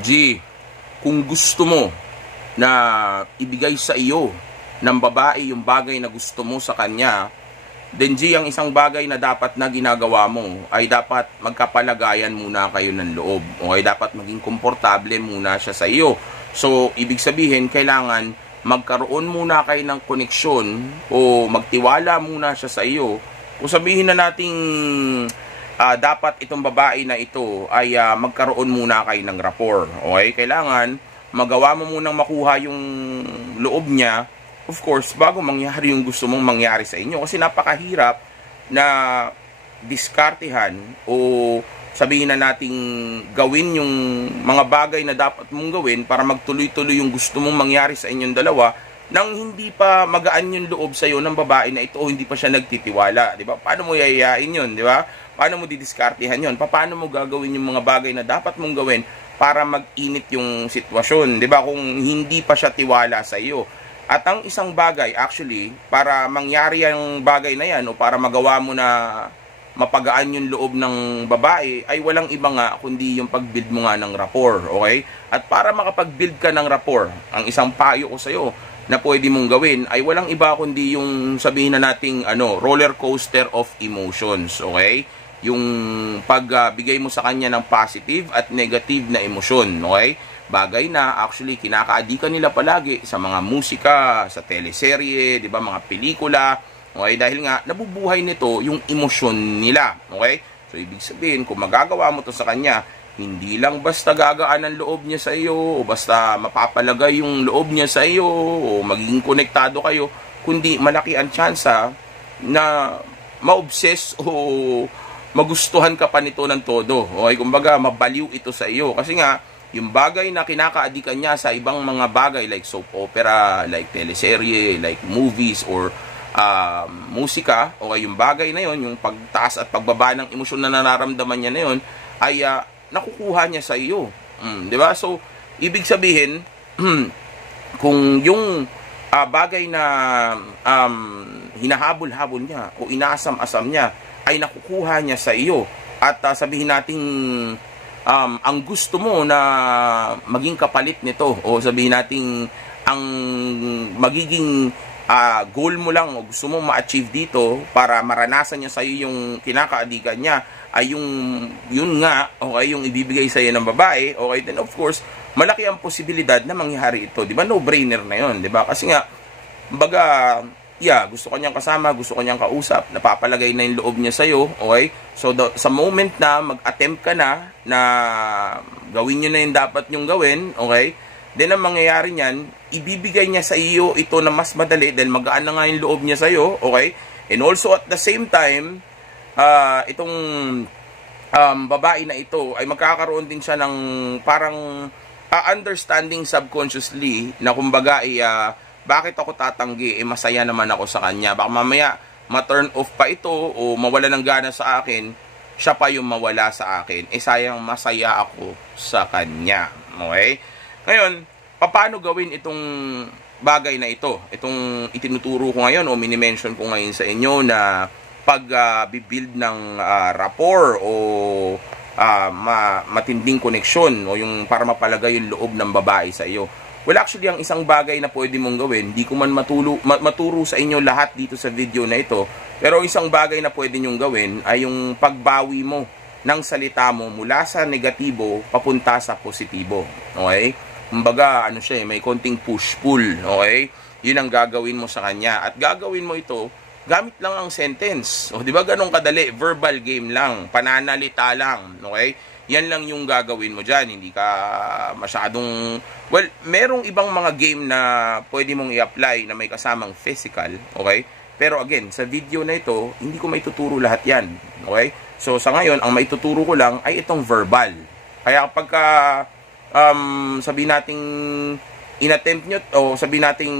G, kung gusto mo na ibigay sa iyo ng babae yung bagay na gusto mo sa kanya, then G, ang isang bagay na dapat na ginagawa mo ay dapat magkapalagayan muna kayo ng loob. Okay, dapat maging komportable muna siya sa iyo. So, ibig sabihin, kailangan magkaroon muna kayo ng koneksyon o magtiwala muna siya sa iyo. Kung sabihin na nating dapat itong babae na ito ay magkaroon muna kayo ng rapport. Okay, kailangan magawa mo munang makuha yung loob niya, of course, bago mangyari yung gusto mong mangyari sa inyo. Kasi napakahirap na diskartehan o sabihin na nating gawin yung mga bagay na dapat mong gawin para magtuloy-tuloy yung gusto mong mangyari sa inyong dalawa nang hindi pa magaan yung loob sa iyo ng babae na ito o hindi pa siya nagtitiwala. Di ba? Paano mo yayain yun? Di ba? Paano mo didiskartehan yun? Paano mo gagawin yung mga bagay na dapat mong gawin para mag-init yung sitwasyon? Di ba? Kung hindi pa siya tiwala sa iyo. At ang isang bagay, actually, para mangyari yung bagay na yan o para magawa mo na mapagaan yung loob ng babae, ay walang iba nga kundi yung pag-build mo nga ng rapport, okay? At para makapag-build ka ng rapport, ang isang payo ko sa'yo na pwede mong gawin ay walang iba kundi yung sabihin na nating roller coaster of emotions, okay? Yung pagbigay mo sa kanya ng positive at negative na emosyon, okay? Bagay na actually kinakaadikan nila palagi sa mga musika, sa teleserye, 'di ba, mga pelikula. Okay, dahil nga nabubuhay nito yung emosyon nila, okay? So ibig sabihin, kung magagawa mo 'to sa kanya, hindi lang basta gagaan ang loob niya sa iyo o basta mapapalagay yung loob niya sa iyo o magiging konektado kayo, kundi malaki ang tsansa na ma-obsess o magustuhan ka pa nito ng todo. Okay, kumbaga mabaliw ito sa iyo kasi nga yung bagay na kinakaadikan niya sa ibang mga bagay like soap opera, like teleserye, like movies or musika, okay, yung bagay na yon, yung pagtaas at pagbaba ng emosyon na nararamdaman niya na yon ay nakukuha niya sa iyo. Di ba? So, ibig sabihin, kung yung bagay na hinahabol-habol niya o inaasam-asam niya ay nakukuha niya sa iyo at sabihin nating ang gusto mo na maging kapalit nito o sabihin nating ang magiging goal mo lang o gusto mo ma-achieve dito para maranasan niya sa iyo yung kinakaadikan niya ay yun nga, okay, yung ibibigay sa iyo ng babae, okay, then of course malaki ang posibilidad na mangyari ito, di ba? No-brainer na yun, di ba? Kasi nga baga, gusto ko niyang kasama, gusto ko niyang kausap, napapalagay na yung loob niya sa iyo, okay? So sa moment na mag-attempt ka na gawin niyo na yung dapat niyong gawin, okay? Then ang mangyayari niyan, ibibigay niya sa iyo ito na mas madali dahil magaan na nga yung loob niya sa iyo, okay? And also at the same time, itong babae na ito ay magkakaroon din siya ng parang understanding subconsciously na kumbaga bakit ako tatanggi, masaya naman ako sa kanya. Baka mamaya ma-turn off pa ito o mawala ng gana sa akin, siya pa yung mawala sa akin. Sayang masaya ako sa kanya. Okay? Ngayon, paano gawin itong bagay na ito? Itong itinuturo ko ngayon o mini-mention ko ngayon sa inyo na pag-build ng rapport o matinding koneksyon o yung para mapalagay yung loob ng babae sa iyo. Well, actually, ang isang bagay na pwede mong gawin, di ko man maturo sa inyo lahat dito sa video na ito, pero isang bagay na pwede nyong gawin ay yung pagbawi mo ng salita mo mula sa negatibo papunta sa positibo. Okay? Kumbaga, may konting push-pull. Okay? Yun ang gagawin mo sa kanya. At gagawin mo ito gamit lang ang sentence. O, di ba ganun kadali? Verbal game lang. Pananalita lang. Okay? Yan lang yung gagawin mo dyan. Hindi ka masyadong... Well, merong ibang mga game na pwede mong i-apply na may kasamang physical. Okay? Pero again, sa video na ito, hindi ko maituturo lahat yan. Okay? So, sa ngayon, ang maituturo ko lang ay itong verbal. Kaya kapag sabihin nating inattempt nyo o sabihin nating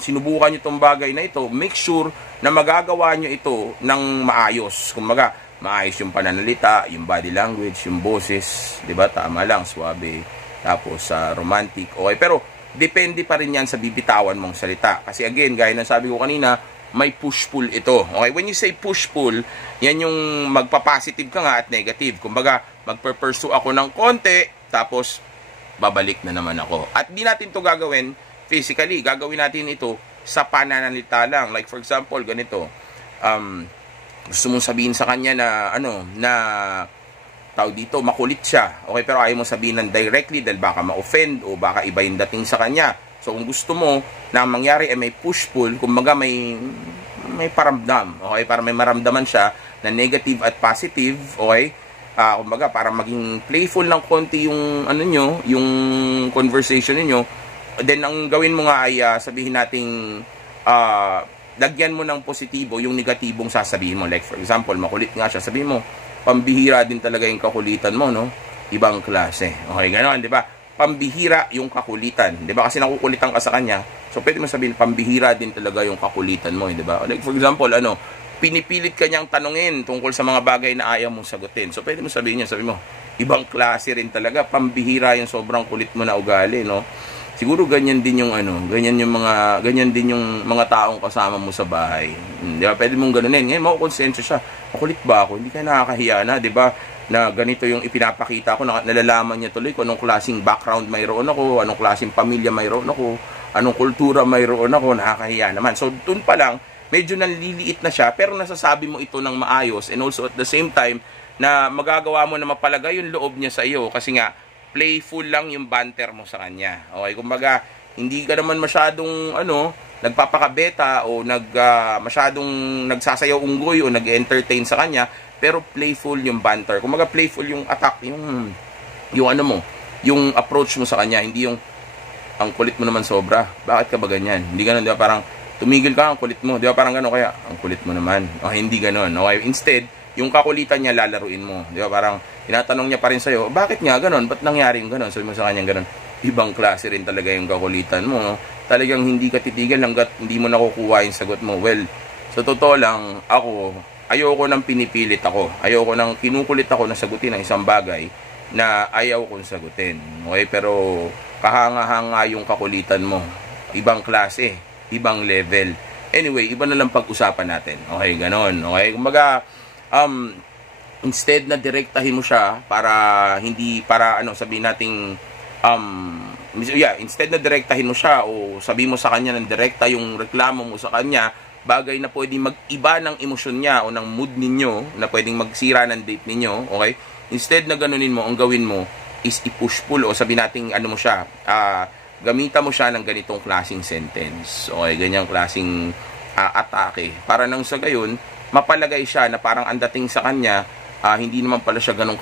sinubukan nyo itong bagay na ito, make sure na magagawa nyo ito ng maayos. Kumbaga, maayos yung pananalita, yung body language, yung boses, di ba? Tama lang, suabe. Tapos, romantic. Okay, pero depende pa rin yan sa bibitawan mong salita. Kasi again, gaya ng sabi ko kanina, may push-pull ito. Okay, when you say push-pull, yan yung magpa-positive ka nga at negative. Kumbaga, magpe-pursue ako ng konti, tapos babalik na naman ako. At di natin to gagawin physically. Gagawin natin ito sa pananalita lang. Like for example, ganito. Gusto mong sabihin sa kanya na, na tao dito, makulit siya. Okay, pero ayaw mo sabihin ng directly dahil baka ma-offend o baka iba yung dating sa kanya. So, kung gusto mo na mangyari ay may push-pull, kumbaga may paramdam, okay? Para may maramdaman siya na negative at positive, okay? Kumbaga, para maging playful ng konti yung, yung conversation niyo. Then, ang gawin mo nga ay sabihin nating, lagyan mo ng positibo yung negatibong sasabihin mo. Like, for example, makulit nga siya. Sabihin mo, pambihira din talaga yung kakulitan mo, no? Ibang klase. Okay, gano'n, di ba? Pambihira yung kakulitan. 'Di ba? Kasi nakukulitan ka sa kanya. So pwede mo sabihin pambihira din talaga yung kakulitan mo, 'di ba? Like for example, pinipilit ka niyang tanungin tungkol sa mga bagay na ayaw mong sagutin. So pwede mo sabihin niya, sabi mo, ibang klase rin talaga, pambihira yung sobrang kulit mo na ugali, no? Siguro ganyan din yung ganyan din yung mga taong kasama mo sa bahay. 'Di ba? Pwede mong ganunin. Ngayon, makokonsensya siya. Makulit ba ako? Hindi ka nakakahiya na, 'di ba? Na ganito yung ipinapakita ko, nalalaman niya tuloy kung anong klaseng background mayroon ako, anong klaseng pamilya mayroon ako, anong kultura mayroon ako, nakakahiya naman. So, dun pa lang, medyo naliliit na siya, pero nasasabi mo ito ng maayos, and also at the same time, na magagawa mo na mapalagay yung loob niya sa iyo, kasi nga, playful lang yung banter mo sa kanya. Okay, kumbaga, hindi ka naman masyadong, nagpapakabeta o masyadong nagsasayaw unggoy o nag-entertain sa kanya, pero playful yung banter. Kumaga playful yung attack, yung yung approach mo sa kanya, hindi yung ang kulit mo naman sobra. Bakit ka ba ganyan? Hindi ganoon, di ba? Parang tumigil ka, ang kulit mo. Di ba? Parang gano'n, kaya ang kulit mo naman. O, hindi ganoon. Okay, instead, yung kakulitan niya lalaruin mo. Di ba? Parang tinatanong niya pa rin sa'yo, bakit nga gano'n? Ba't nangyari yung gano'n? Sabi mo sa kanya gano'n. Ibang klase rin talaga yung kakulitan mo. Talagang hindi ka titigil hanggat hindi mo nakukuha yung sagot mo. Well, sa totoo lang, ayoko nang pinipilit ako. Ayoko nang kinukulit ako na sagutin ang isang bagay na ayaw kong sagutin. Okay? Pero kahanga-hanga yung kakulitan mo. Ibang klase, ibang level. Anyway, iba na lang pag-usapan natin. Okay, ganon. Okay? Kumbaga, instead na direktahin mo siya sabihin nating instead na direktahin mo siya o sabihin mo sa kanya ng direkta yung reklamo mo sa kanya, bagay na pwedeng mag-iba ng emosyon niya o ng mood ninyo, na pwedeng magsira ng date ninyo, okay? Instead na ganunin mo, ang gawin mo is i-push-pull o sabi natin, gamitan mo siya ng ganitong klaseng sentence, okay? Ganyang klaseng atake. Para nang sa gayon, mapalagay siya na parang ang dating sa kanya, hindi naman pala siya ganun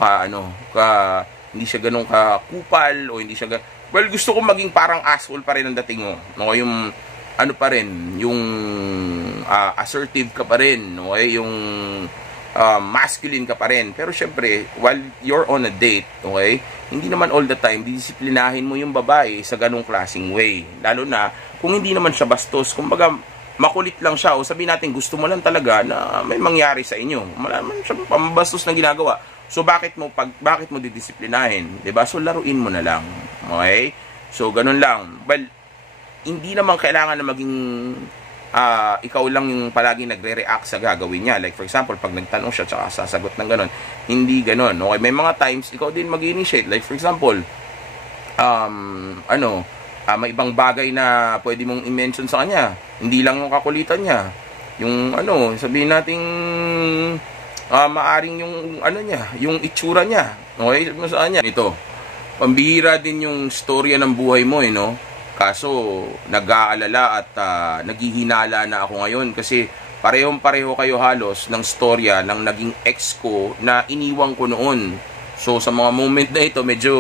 hindi siya ganun ka kupal o hindi siya well, gusto ko maging parang asshole pa rin ang dating mo. No? Yung pa rin, yung assertive ka pa rin, okay? Yung masculine ka pa rin. Pero syempre, while you're on a date, okay? Hindi naman all the time, disiplinahin mo yung babae sa ganung klaseng way. Lalo na, kung hindi naman siya bastos, kumbaga, makulit lang siya, o sabihin natin, gusto mo lang talaga na may mangyari sa inyo. Malaman siya pambastos na ginagawa. So, bakit mo didisiplinahin? Diba? So, laruin mo na lang. Okay? So, ganun lang. Well, hindi naman kailangan na maging ikaw lang yung palaging nagre-react sa gagawin niya. Like for example, pag nagtanong siya tsaka sasagot ng ganon. Hindi ganon. Okay? May mga times, ikaw din mag-initiate. Like for example, may ibang bagay na pwede mong i-mention sa kanya. Hindi lang yung kakulitan niya. Yung sabihin nating maaring yung yung itsura niya. Okay? Sabi mo sa kanya, ito, pambihira din yung storya ng buhay mo, no? Kaso, nag-aalala at naghihinala na ako ngayon kasi parehong-pareho kayo halos ng storya ng naging ex ko na iniwang ko noon. So, sa mga moment na ito, medyo,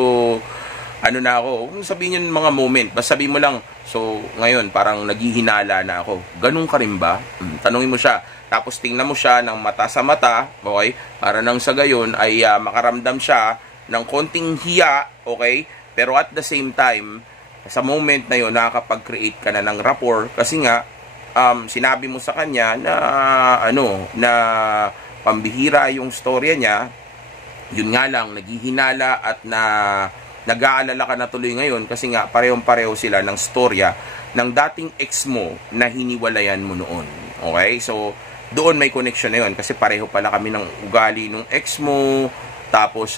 na ako, kung sabihin yun mga moment, basta sabihin mo lang, so, ngayon, parang naghihinala na ako. Ganun ka rin ba? Tanungin mo siya. Tapos, tingnan mo siya ng mata sa mata, okay? Para nang sa gayon ay makaramdam siya ng konting hiya, okay? Pero at the same time, sa moment na yun, nakakapag-create ka na ng rapport kasi nga, sinabi mo sa kanya na, na pambihira yung storya niya, yun nga lang, naghihinala at nag-aalala ka na tuloy ngayon kasi nga, parehong-pareho sila ng storya ng dating ex mo na hiniwalayan mo noon. Okay? So, doon may connection na yun kasi pareho pala kami ng ugali nung ex mo. Tapos,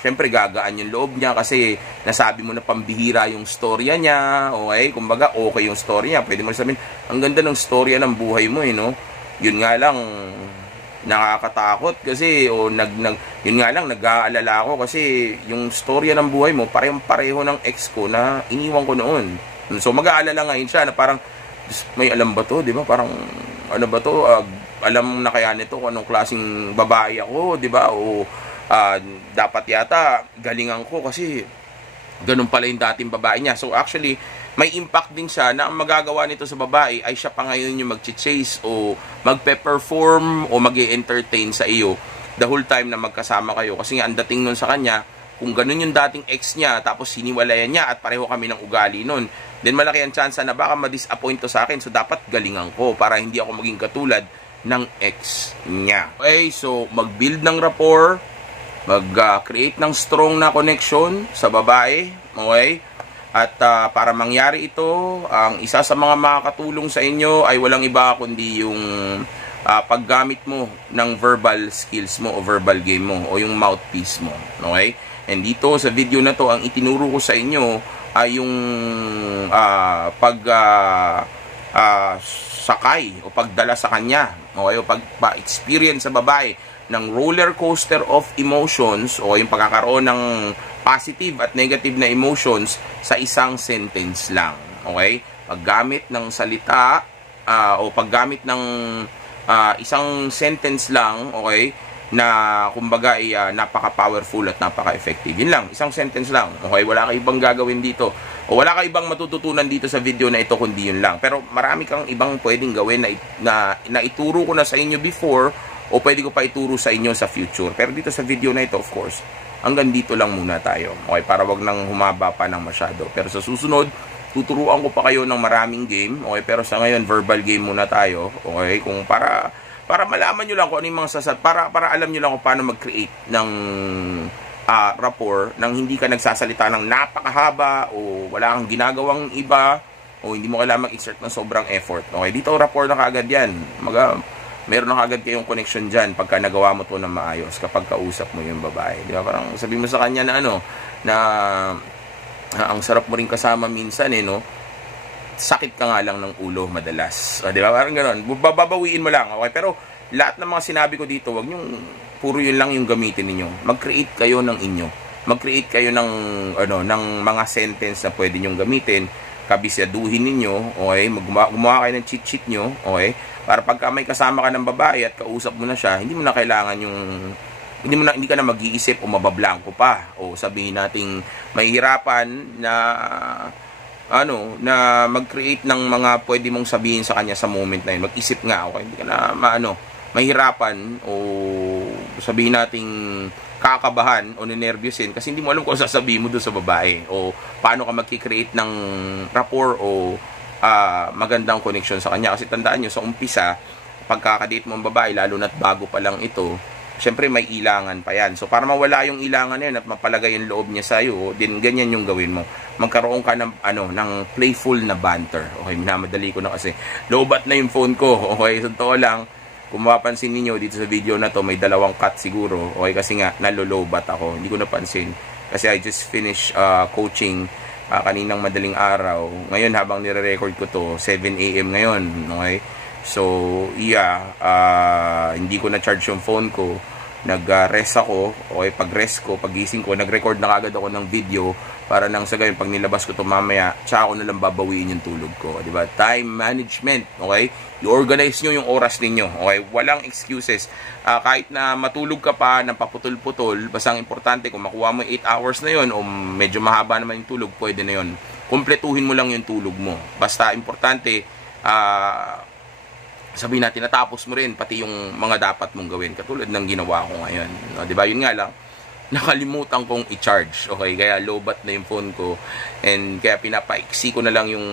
syempre gagaan yung loob niya kasi nasabi mo na pambihira yung storya niya. Okay? Kumbaga, okay yung storya niya. Pwede mo sabihin, ang ganda ng storya ng buhay mo, no? Yun nga lang, nakakatakot kasi, yun nga lang, nag-aalala ako kasi yung storya ng buhay mo, pareho ng ex ko na iniwan ko noon. So, mag-aalala ngayon siya na parang, may alam ba to, di ba? Parang, ano ba to, alam na kaya nito kung anong klaseng babae ako, di ba? O dapat yata galingan ko kasi ganun pala yung dating babae niya. So actually, may impact din siya na ang magagawa nito sa babae ay siya pa ngayon yung mag-chase o magpe-perform o mag-entertain sa iyo the whole time na magkasama kayo. Kasi nga, ang dating nun sa kanya, kung ganun yung dating ex niya, tapos siniwalayan niya at pareho kami ng ugali nun, then malaki ang chance na baka ma-disappoint to sa akin. So, dapat galingan ko para hindi ako maging katulad ng ex niya. Okay, so, mag-build ng rapport, mag-create ng strong na connection sa babae. Okay? At para mangyari ito, ang isa sa mga makakatulong sa inyo ay walang iba kundi yung paggamit mo ng verbal skills mo o verbal game mo o yung mouthpiece mo. Okay? And dito sa video na to, ang itinuro ko sa inyo ay yung sakay o pagdala sa kanya, okay, o pag-experience sa babae ng roller coaster of emotions o yung pagkakaroon ng positive at negative na emotions sa isang sentence lang. Okay? Paggamit ng salita o paggamit ng isang sentence lang, okay, na kumbaga ay napaka-powerful at napaka-effective. Yun lang, isang sentence lang. Okay, wala kang ibang gagawin dito. O wala kang ibang matututunan dito sa video na ito kundi yun lang. Pero marami kang ibang pwedeng gawin na ituro ko na sa inyo before o pwede ko pa ituro sa inyo sa future. Pero dito sa video na ito, of course, hanggang dito lang muna tayo. Okay, para wag nang humaba pa ng masyado. Pero sa susunod, tuturuan ko pa kayo ng maraming game. Okay, pero sa ngayon, verbal game muna tayo. Okay, kung para malaman nyo lang kung ano yung mga para alam nyo lang kung paano mag-create ng rapport nang hindi ka nagsasalita ng napakahaba o wala kang ginagawang iba o hindi mo kailangan mag-exert ng sobrang effort. Okay, dito rapport na kaagad yan. Meron na kaagad kayong connection dyan pagka nagawa mo to ng maayos kapag kausap mo yung babae. Di ba? Parang sabihin mo sa kanya na ang sarap mo rin kasama minsan no? Sakit ka nga lang ng ulo madalas. Di ba? Parang gano'n. Babawiin mo lang. Okay? Pero lahat ng mga sinabi ko dito, wag yung puro yun lang yung gamitin ninyo. Mag-create kayo ng inyo. Mag-create kayo ng mga sentence na pwede nyong gamitin. Kabisyaduhin ninyo. Okay? Gumawa kayo ng cheat-sheet nyo. Okay? Para pagka may kasama ka ng babae at kausap mo na siya, hindi mo na kailangan hindi ka na mag-iisip o mabablangko pa. O sabihin nating mahihirapan na mag-create ng mga pwede mong sabihin sa kanya sa moment na yun. Mag-isip nga, okay? Hindi ka na mahirapan o sabihin nating kakabahan o ninervyusin kasi hindi mo alam kung sasabihin mo doon sa babae o paano ka mag-create ng rapport o magandang connection sa kanya. Kasi tandaan nyo, sa umpisa, pagkakadate mo ang babae, lalo na't bago pa lang ito, syempre may ilangan pa yan. So para mawala yung ilangan na yun at mapalagay yung loob niya sa'yo, din ganyan yung gawin mo. Magkaroon ka ng, ng playful na banter. Okay, minamadali ko na kasi lobat na yung phone ko. Okay, so totoo lang, kung mapapansin niyo dito sa video na to, may dalawang cut siguro. Okay, kasi nga, nalolobat ako. Hindi ko napansin. Kasi I just finished coaching kaninang madaling araw. Ngayon, habang nire-record ko to, 7 AM ngayon. Okay? So, yeah, hindi ko na-charge yung phone ko. Nag-rest ako. Okay, pag-rest ko, pag-gising ko, nag-record na kagad ako ng video para nang sa gayon, pag nilabas ko to mamaya, tsaka ako nalang babawiin yung tulog ko. Diba? Time management. Okay? I-organize nyo yung oras ninyo. Okay? Walang excuses. Kahit na matulog ka pa, ng paputol-putol, basta ang importante, kung makuha mo 8 hours na yon o medyo mahaba naman yung tulog, pwede na yon. Kumpletuhin mo lang yung tulog mo. Basta importante, sabihin natin, natapos mo rin pati yung mga dapat mong gawin. Katulad ng ginawa ko ngayon. No, diba? Yun nga lang, nakalimutan kong i-charge. Okay? Kaya lowbat na yung phone ko. And kaya pinapaiksi ko na lang yung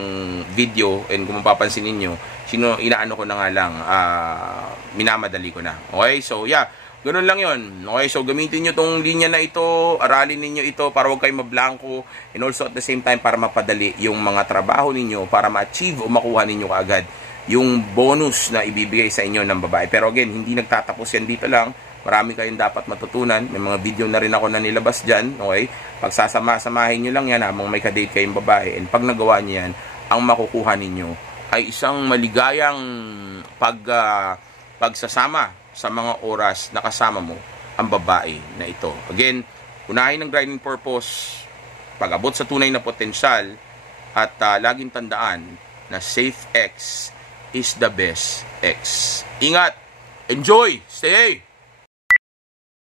video. And kung mapapansin ninyo, inaano ko na nga lang, minamadali ko na. Okay? So, yeah. Ganun lang yun. Okay? So, gamitin nyo tong linya na ito. Aralin ninyo ito para huwag kayong mablangko. And also at the same time, para mapadali yung mga trabaho ninyo para ma-achieve o makuha ninyo kaagad yung bonus na ibibigay sa inyo ng babae. Pero again, hindi nagtatapos yan dito lang. Marami kayong dapat matutunan. May mga video na rin ako na nilabas dyan. Okay? Pagsasama-samahin nyo lang yan habang may kadate kayong babae. And pag nagawa nyo yan, ang makukuha ninyo ay isang maligayang pagsasama sa mga oras na kasama mo ang babae na ito. Again, unahin ng grinding purpose, pag-abot sa tunay na potensyal, at laging tandaan na safe X is the best X. Ingat! Enjoy! Stay!